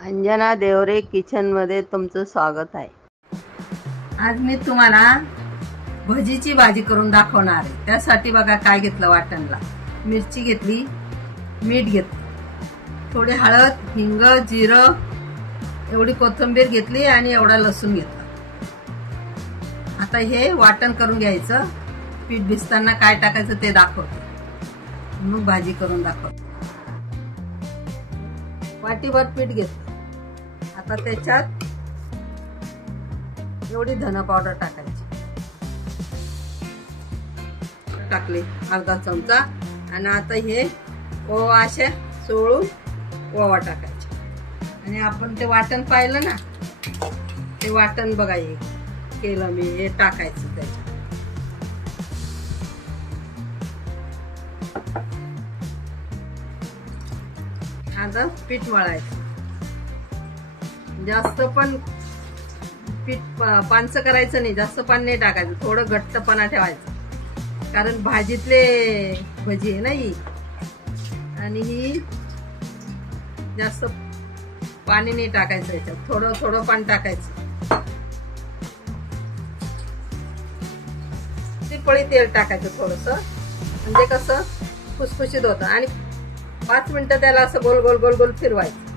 अंजना देवरे किचनमध्ये तुमचं स्वागत आहे. आज मी तुम्हाला भजीची भाजी करून दाखवणार आहे. त्यासाठी बघा काय घेतलं वाटणला. मिरची घेतली मीठ घेतलं. थोडी हळद हिंग जिरं एवढी कोथिंबीर घेतली आणि एवढा लसूण घेतला. आता हे वाटण करून घ्यायचं. पीठ भिजताना काय टाकायचं ते दाखवतो. मग भाजी करून दाखवतो. वाटीभर पीठ घेतलं. आता त्याच्यात एवढी धना पावडर टाकायची. टाकली अर्धा चमचा. आणि आता हे ओवा असे चोळून ओवा टाकायचे. आणि आपण ते वाटण पाहिलं ना ते वाटण बघा हे केलं मी हे टाकायचं त्याच्यात. आता पीठ मळायचं जास्त पण पीठ पानचं करायचं नाही. जास्त पान नाही टाकायचं. थोडं घट्टपणा ठेवायचं. कारण भाजीतले भजी आहे ना ही. आणि ही जास्त पाणी नाही टाकायचं याच्यात. थोडं थोडं पाणी टाकायचं. पळी तेल टाकायचं थोडस. म्हणजे कसं फुसफुशीत होतं. आणि पाच मिनिटं त्याला असं गोल गोल गोल गोल फिरवायचं.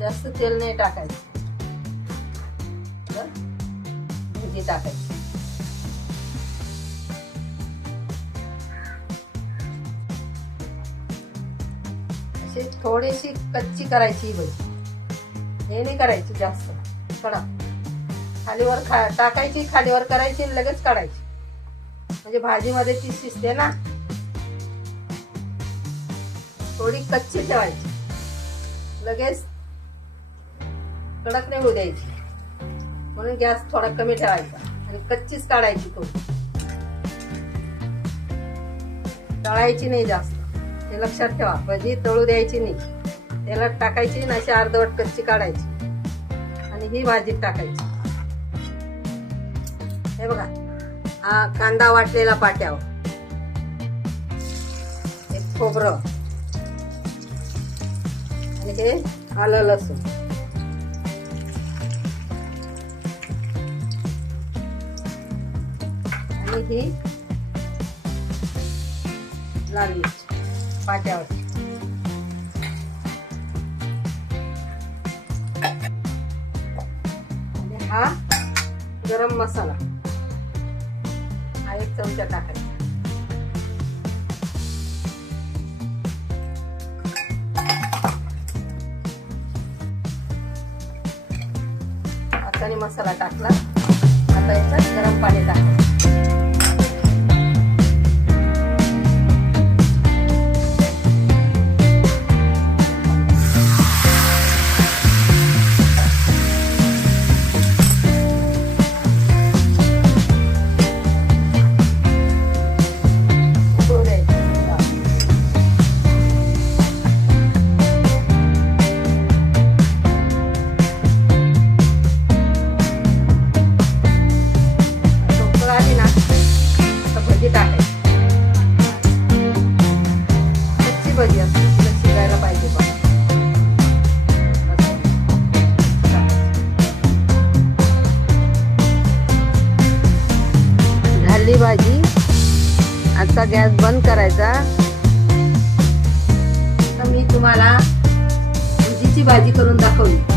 जास्त तेल नाही टाकायचं. तर भजी टाकायची. थोडीशी कच्ची करायची भजी हे नाही करायची जास्त. थोडा खालीवर खा टाकायची खालीवर करायची आणि लगेच काढायची. म्हणजे भाजीमध्ये ती शिजते ना. थोडी कच्ची ठेवायची. लगेच कडक नाही होऊ द्यायची. म्हणून गॅस थोडा कमी ठेवायचा आणि कच्चीच काढायची थोडी. तळायची नाही जास्त. हे लक्षात ठेवा. भजी तळू द्यायची नाही. त्याला टाकायची आणि अशी अर्धवट कच्ची काढायची. आणि ही भाजीत टाकायची. हे बघा. हा कांदा वाटलेला पाट्यावर. एक खोबरं. आणि हे आलं लसूण. आणि ही लाल मिरची पाट्यावर हा गरम मसाला. हा एक चमचा टाकायचा. हाताने मसाला टाकला. आता याच्यात गरम पाणी टाकायचं. ना. आता भजी टाकायची कच्ची भजी असते तिला शिजायला पाहिजे बघ. झाली भाजी. आता गॅस बंद करायचा. आता मी तुम्हाला भजीची भाजी करून दाखवली.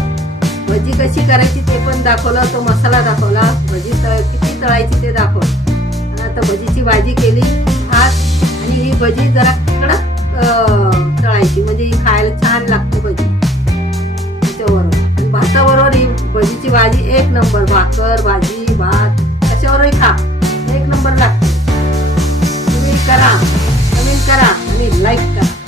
भजी कशी करायची ते पण दाखवलं तो मसाला दाखवला भजी तळ किती तळायची ते दाखवलं. आता भजीची भाजी केली भात आणि ही भजी जरा कडक तळायची म्हणजे ही खायला छान लागते भजी. त्याच्याबरोबर भाताबरोबर ही भजीची भाजी एक नंबर भाकर भाजी भात कशावरही खा. एक नंबर लागते. तुम्ही करा कमेंट करा आणि लाईक करा.